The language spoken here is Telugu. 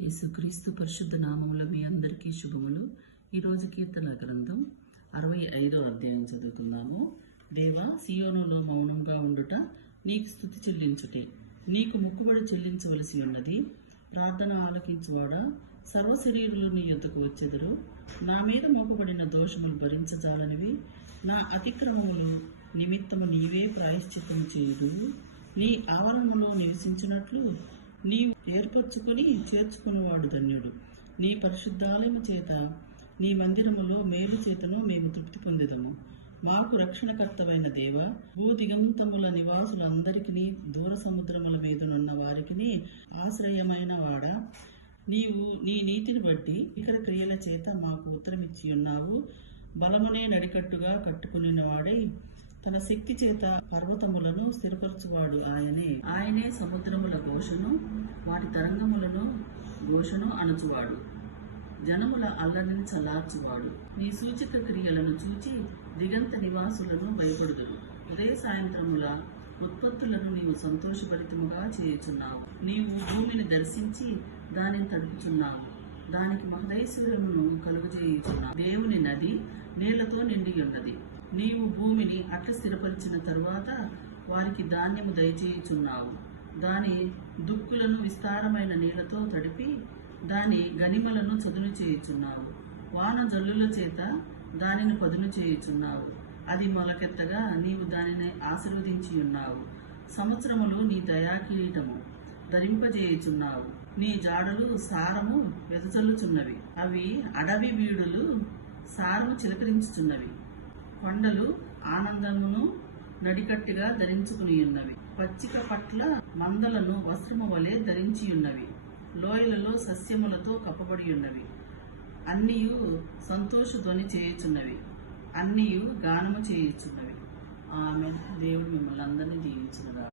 యేసుక్రీస్తు పరిశుద్ధ నామములో మీ అందరికీ శుభములు. ఈరోజు కీర్తనల గ్రంథం 65వ అధ్యాయం చదువుతున్నాము. దేవా, సియోనులో మౌనంగా ఉండుట నీకు స్తుతి చెల్లించుటే, నీకు మొక్కుబడి చెల్లించవలసి ఉన్నది. ప్రార్థన ఆలకించువాడా, సర్వశరీరులు నీ యొద్దకు వచ్చెదరు. నా మీద మొక్కుబడిన దోషములు భరించజాలనివి. నా అతిక్రమములు నిమిత్తము నీవే ప్రాయశ్చిత్తము చేయుదు. నీ ఆవరణలో నివసించినట్లు నీవు ఏర్పరచుకుని చేర్చుకునేవాడు ధన్యుడు. నీ పరిశుద్ధాలయము చేత, నీ మందిరములో మేలు చేతను మేము తృప్తి పొందెదము. మాకు రక్షణకర్తవైన దేవ, భూదిగంతముల నివాసులందరికీ, దూర సముద్రముల మీదనున్న వారికి ఆశ్రయమైన వాడా, నీవు నీ నీతిని బట్టి ఇకర క్రియల చేత మాకు ఉత్తరమిచ్చి ఉన్నావు. బలమునే నడికట్టుగా కట్టుకుని వాడై తన శక్తి చేత పర్వతములను స్థిరపరచువాడు ఆయనే సముద్రముల ఘోషను, వాటి తరంగములను ఘోషను అణచువాడు. జనముల అల్లరిని చల్లార్చువాడు. నీ సూచక క్రియలను చూచి దిగంత నివాసులను భయపడుదురు. ఉదయ సాయంత్రముల ఉత్పత్తులను నీవు సంతోషభరితముగా చేయుచున్నావు. నీవు భూమిని దర్శించి దానిని తడుపుచున్నావు. దానికి మహదైశ్వర్యమును కలుగజేయుచున్నావు. దేవుని నది నీళ్లతో నిండి ఉన్నది. నీవు భూమిని అట్ల స్థిరపరిచిన తరువాత వారికి ధాన్యము దయచేయుచున్నావు. దాని దుక్కులను విస్తారమైన నీళ్లతో తడిపి దాని గనిమలను చదును చేయుచున్నావు. వాన జల్లుల చేత దానిని పదును చేయుచున్నావు. అది మొలకెత్తగా నీవు దానిని ఆశీర్వదించి ఉన్నావు. సంవత్సరములు నీ దయాకిరీటము ధరింపజేయుచున్నావు. నీ జాడలు సారము వెదజల్లుచున్నవి. అవి అడవి వీడులు సారము చిలకరించుచున్నవి. కొండలు ఆనందమును నడికట్టుగా ధరించుకుని ఉన్నవి. పచ్చిక పట్ల మందలను వస్త్రము వలె ధరించి ఉన్నవి. లోయలలో సస్యములతో కప్పబడి ఉన్నవి. అన్నియు సంతోష ధ్వని చేయుచున్నవి. అన్నియు గానము చేయుచున్నవి. ఆమె. దేవుడు మిమ్మల్ని అందరినీ దీవించునుగాక.